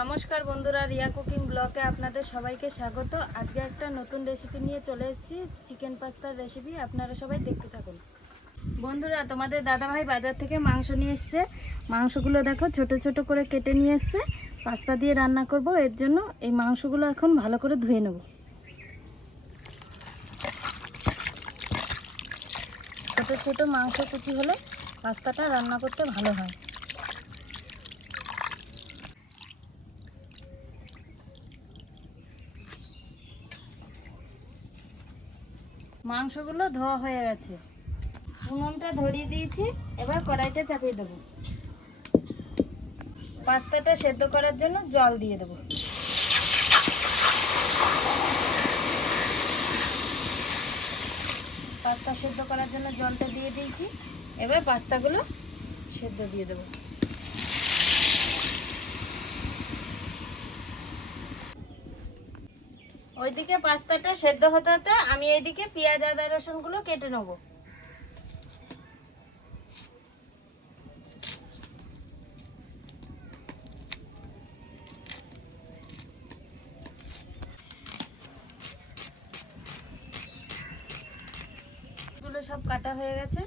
নমস্কার বন্ধুরা, রিয়া কুকিং ব্লগে আপনাদের সবাইকে স্বাগত। আজকে একটা নতুন রেসিপি নিয়ে চলে এসেছি, চিকেন পাস্তার রেসিপি। আপনারা সবাই দেখতে থাকুন। বন্ধুরা, তোমাদের দাদাভাই বাজার থেকে মাংস নিয়ে এসছে। মাংসগুলো দেখো ছোট ছোট করে কেটে নিয়ে এসছে। পাস্তা দিয়ে রান্না করব, এর জন্য এই মাংসগুলো এখন ভালো করে ধুয়ে নেব। ছোট ছোট মাংস কুচি হলে পাস্তাটা রান্না করতে ভালো হয়। মাংসগুলো ধোয়া হয়ে গেছে, উনুনটা ধরিয়ে দিয়েছি। এবার কড়াইটা চাপিয়ে দেবো। পাস্তাটা সেদ্ধ করার জন্য জল দিয়ে দেবো। পাস্তা সেদ্ধ করার জন্য জলটা দিয়ে দিয়েছি। এবার পাস্তাগুলো সেদ্ধ দিয়ে দেবো। ওইদিকে পাস্তাটা সেদ্ধ হতে হতে আমি এইদিকে পেঁয়াজ আদা রসুনগুলো কেটে নেব। এগুলো সব কাটা হয়ে গেছে।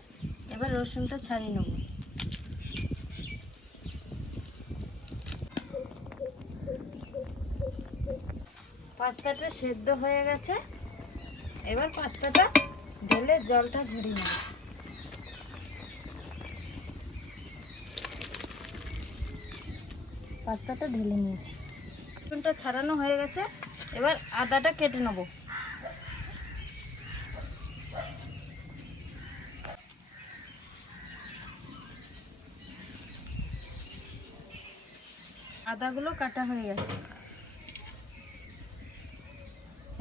এবার রসুনটা ছাড়িয়ে নেব। পাস্তাটা সেদ্ধ হয়ে গেছে। এবার পাস্তাটা ঢেলে জলটা ঝরিয়ে নেব। পাস্তাটা ঢেলে নিয়েছি, রসুনটা ছাড়ানো হয়ে গেছে। এবার আদাটা কেটে নেব। আদাগুলো কাটা হয়ে গেছে।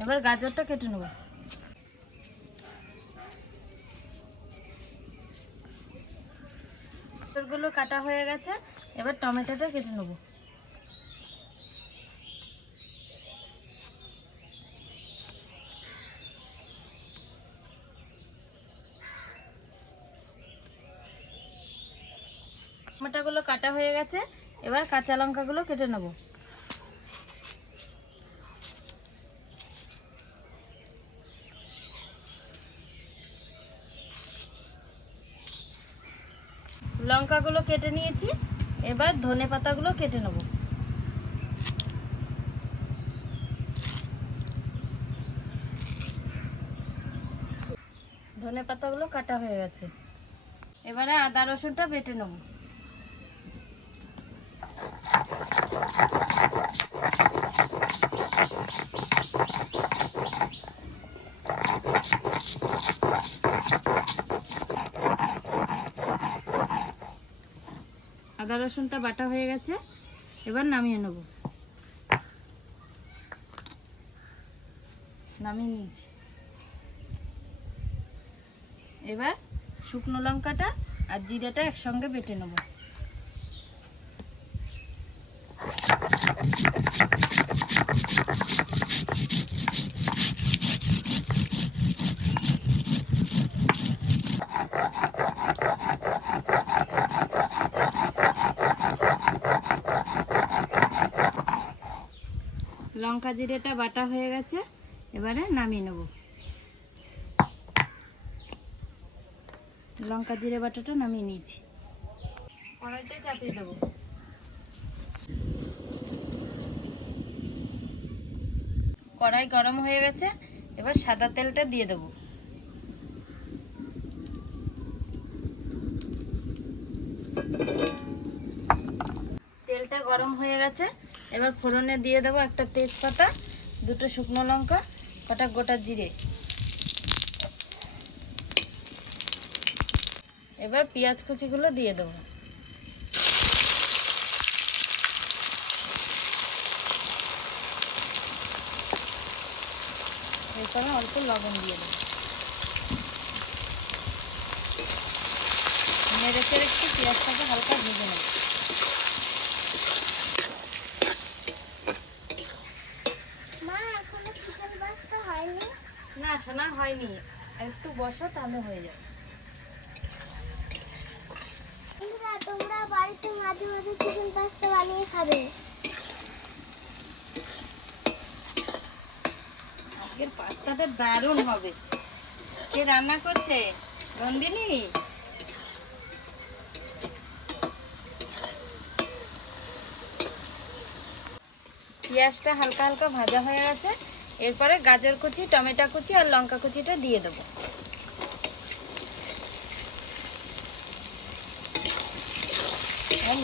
এবার গাজরটা কেটে নেব। গাজরগুলো কাটা হয়ে গেছে। এবার টমেটোটা কেটে নেব। টমেটোগুলো কাটা হয়ে গেছে। এবার কাঁচা লঙ্কাগুলো কেটে নেব। লঙ্কাগুলো কেটে নিয়েছি। এবার ধনে পাতাগুলো কেটে নেব। ধনে পাতাগুলো কাটা হয়ে গেছে। এবারে আদা রসুনটা বেটে নেব। আদা রসুনটা বাটা হয়ে গেছে। এবার নামিয়ে নেব। নামিয়ে নিয়েছি। এবার শুকনো লঙ্কাটা আর জিরাটা একসঙ্গে বেটে নেব। লঙ্কা জিরেটা বাটা হয়ে গেছে। এবারে নামিয়ে নেব। লঙ্কা জিরে বাটাটা নামিয়ে নিয়েছি। কড়াইটা চাপিয়ে দেবো। কড়াই গরম হয়ে গেছে। এবার সাদা তেলটা দিয়ে দেবো। তেলটা গরম হয়ে গেছে। এবার ফোড়নে দিয়ে দেবো একটা তেজপাতা, দুটো শুকনো লঙ্কা, কটা গোটা জিরে। এবার পেঁয়াজ কুচিগুলো দিয়ে দেবো। এরপরে অল্প লবণ দিয়ে দেবো। নেড়ে চেড়ে একটু পেঁয়াজটাকে হালকা ভেজে নেব। না সোনা, হয়নি। একটু বসো, তাহলে হয়ে যাবে। তোমরা বাড়িতে মাঝে মাঝে চিকেন পাস্তা বানিয়ে খাবে। পাস্তাটা দারুণ হবে। কে রান্না করছে? নন্দিনী। পেঁয়াজটা হালকা হালকা ভাজা হয়ে গেছে, এরপরে গাজর কুচি, টমেটো কুচি আর লঙ্কা কুচিটা দিয়ে দেবো।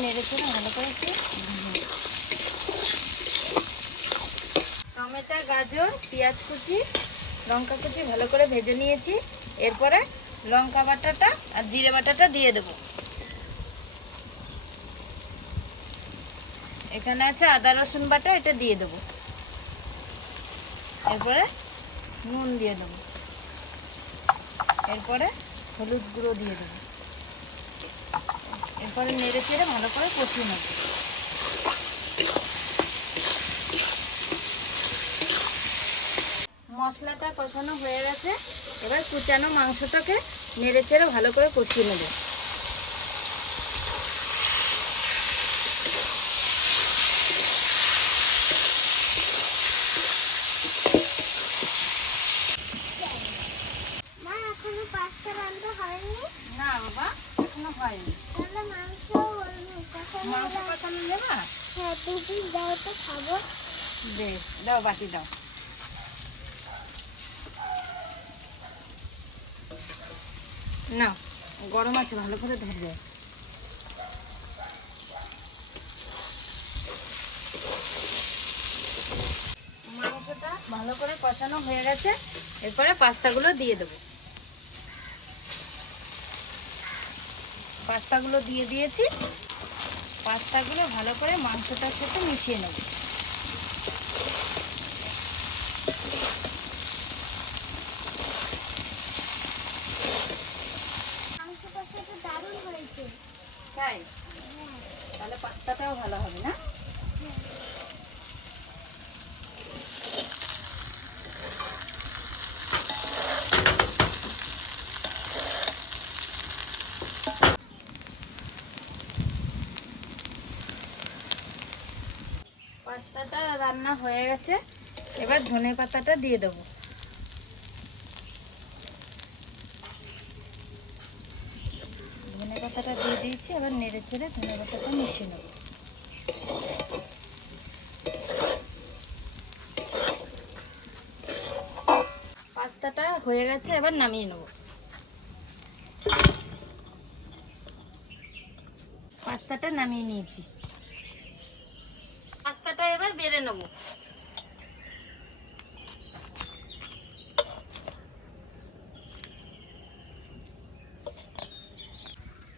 নেড়ে চেড়ে ভালো করে টমেটো, গাজর, পেঁয়াজ কুচি, লঙ্কা কুচি ভালো করে ভেজে নিয়েছি। এরপরে লঙ্কা বাটাটা আর জিরে বাটাটা দিয়ে দেবো। এখানে আছে আদা রসুন বাটা, এটা দিয়ে দেবো। এরপরে নুন দিয়ে দেবো। এরপরে হলুদ গুঁড়ো দিয়ে দেবো। এরপরে নেড়ে চেড়ে ভালো করে কষিয়ে নেব। মশলাটা কষানো হয়ে গেছে, এবার কুচানো মাংসটাকে নেড়ে চেড়ে ভালো করে কষিয়ে নেব। না বাবা, এখনো হয়নি। মাংস কষানো নেবা? হ্যাঁ, তুমি দাও তো খাবো। বেশ, দাও, বাটি দাও। না, গরম আছে, ভালো করে ধরবে। মাংসটা ভালো করে কষানো হয়ে গেছে, এরপরে পাস্তাগুলো দিয়ে দেবো। পাস্তাগুলো দিয়ে দিয়েছি। পাস্তাগুলো ভালো করে মাংসটার সাথে মিশিয়ে নেব। মাংসটা খেতে দারুণ হয়েছে। তাই? তাহলে পাস্তাটাও ভালো হবে না? পাস্তাটা রান্না হয়ে গেছে, এবার ধনে পাতাটা দিয়ে দেবো। ধনে পাতাটা দিয়ে দিয়েছি, এবার নেড়ে চেড়ে ধনে পাতাটা মিশিয়ে নেব। পাস্তাটা হয়ে গেছে, এবার নামিয়ে নেব। পাস্তাটা নামিয়ে নিয়েছি। পাস্তাটা এবার বেড়ে নেব।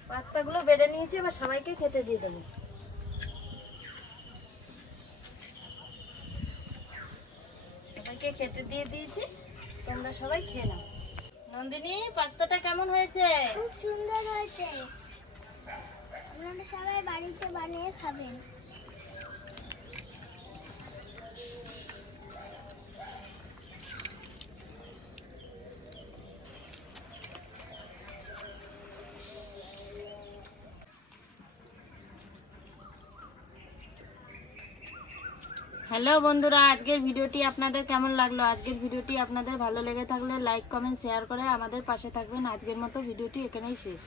পাস্তাগুলো বেড়ে নিয়েছি, এবার সবাইকে খেতে দিয়ে দেবো। সবাইকে খেতে দিয়ে দিয়েছি, তোমরা সবাই খেয়ে নাও। নন্দিনী, পাস্তাটা কেমন হয়েছে? খুব সুন্দর হয়েছে। আপনারা সবাই বাড়িতে বানিয়ে খাবেন। হ্যালো বন্ধুরা, আজকের ভিডিওটি আপনাদের কেমন লাগলো? আজকের ভিডিওটি আপনাদের ভালো লেগে থাকলে লাইক, কমেন্ট, শেয়ার করে আমাদের পাশে থাকবেন। আজকের মতো ভিডিওটি এখানেই শেষ।